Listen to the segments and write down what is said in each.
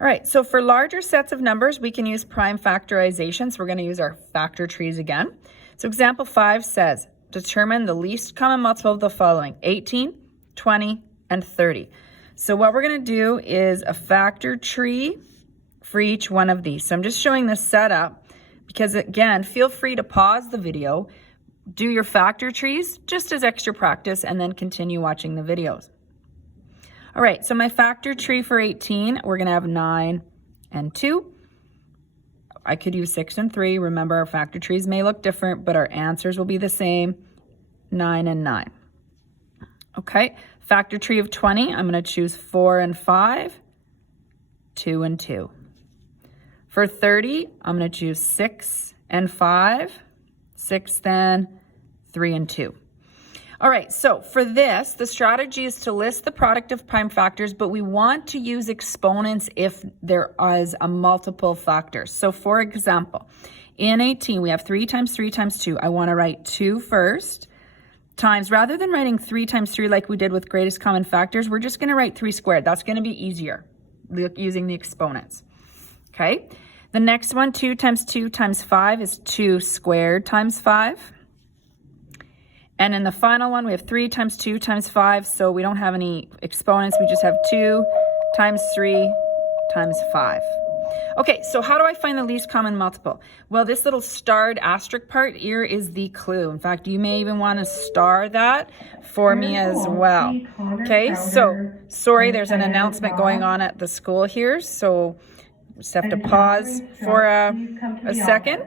All right, so for larger sets of numbers, we can use prime factorization. So we're going to use our factor trees again. So example 5 says, determine the least common multiple of the following: 18, 20, and 30. So what we're going to do is a factor tree for each one of these. So I'm just showing this setup because, again, feel free to pause the video, do your factor trees just as extra practice, and then continue watching the videos. All right, so my factor tree for 18, we're going to have 9 and 2. I could use 6 and 3. Remember, our factor trees may look different, but our answers will be the same, 9 and 9. Okay, factor tree of 20, I'm going to choose 4 and 5, 2 and 2. For 30, I'm going to choose 6 and 5, 6 then, 3 and 2. All right, so for this, the strategy is to list the product of prime factors, but we want to use exponents if there is a multiple factors. So for example, in 18, we have 3 times 3 times 2. I want to write 2 first, times, rather than writing 3 times 3 like we did with greatest common factors, we're just going to write 3 squared. That's going to be easier using the exponents. Okay, the next one, 2 times 2 times 5 is 2 squared times 5. And in the final one, we have 3 times 2 times 5, so we don't have any exponents. We just have 2 times 3 times 5. Okay, so how do I find the least common multiple? Well, this little starred asterisk part here is the clue. In fact, you may even want to star that for me as well. Okay, so sorry, there's an announcement going on at the school here, so just have to pause for a second.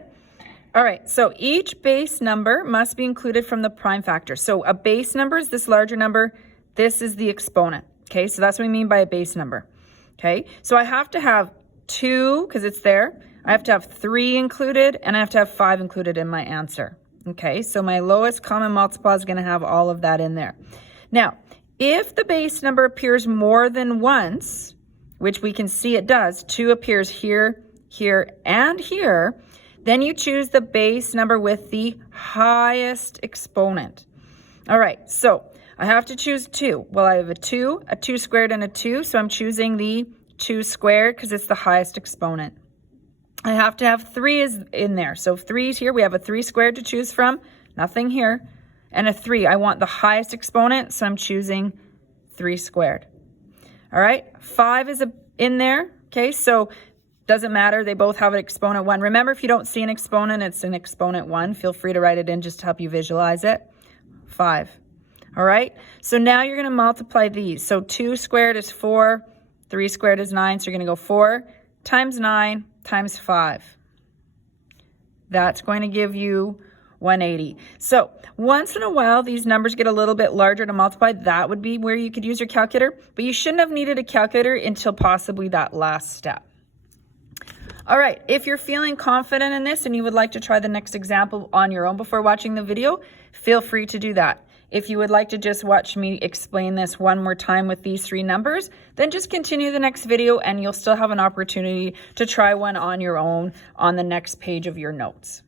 All right, so each base number must be included from the prime factor. So a base number is this larger number. This is the exponent. Okay, so that's what we mean by a base number. Okay, so I have to have 2 because it's there. I have to have 3 included, and I have to have 5 included in my answer. Okay, so my lowest common multiple is going to have all of that in there. Now, if the base number appears more than once, which we can see it does, 2 appears here, here, and here, then you choose the base number with the highest exponent. All right, so I have to choose 2. Well, I have a 2 squared, and a 2, so I'm choosing the 2 squared because it's the highest exponent. I have to have 3 is in there. So 3 is here. We have a 3 squared to choose from, nothing here, and a 3. I want the highest exponent, so I'm choosing 3 squared. All right, 5 is in there. Okay, so doesn't matter. They both have an exponent 1. Remember, if you don't see an exponent, it's an exponent 1. Feel free to write it in just to help you visualize it. 5. All right, so now you're going to multiply these. So 2 squared is 4. 3 squared is 9. So you're going to go 4 times 9 times 5. That's going to give you 180. So once in a while, these numbers get a little bit larger to multiply. That would be where you could use your calculator, but you shouldn't have needed a calculator until possibly that last step. All right, if you're feeling confident in this and you would like to try the next example on your own before watching the video, feel free to do that. If you would like to just watch me explain this one more time with these 3 numbers, then just continue the next video and you'll still have an opportunity to try one on your own on the next page of your notes.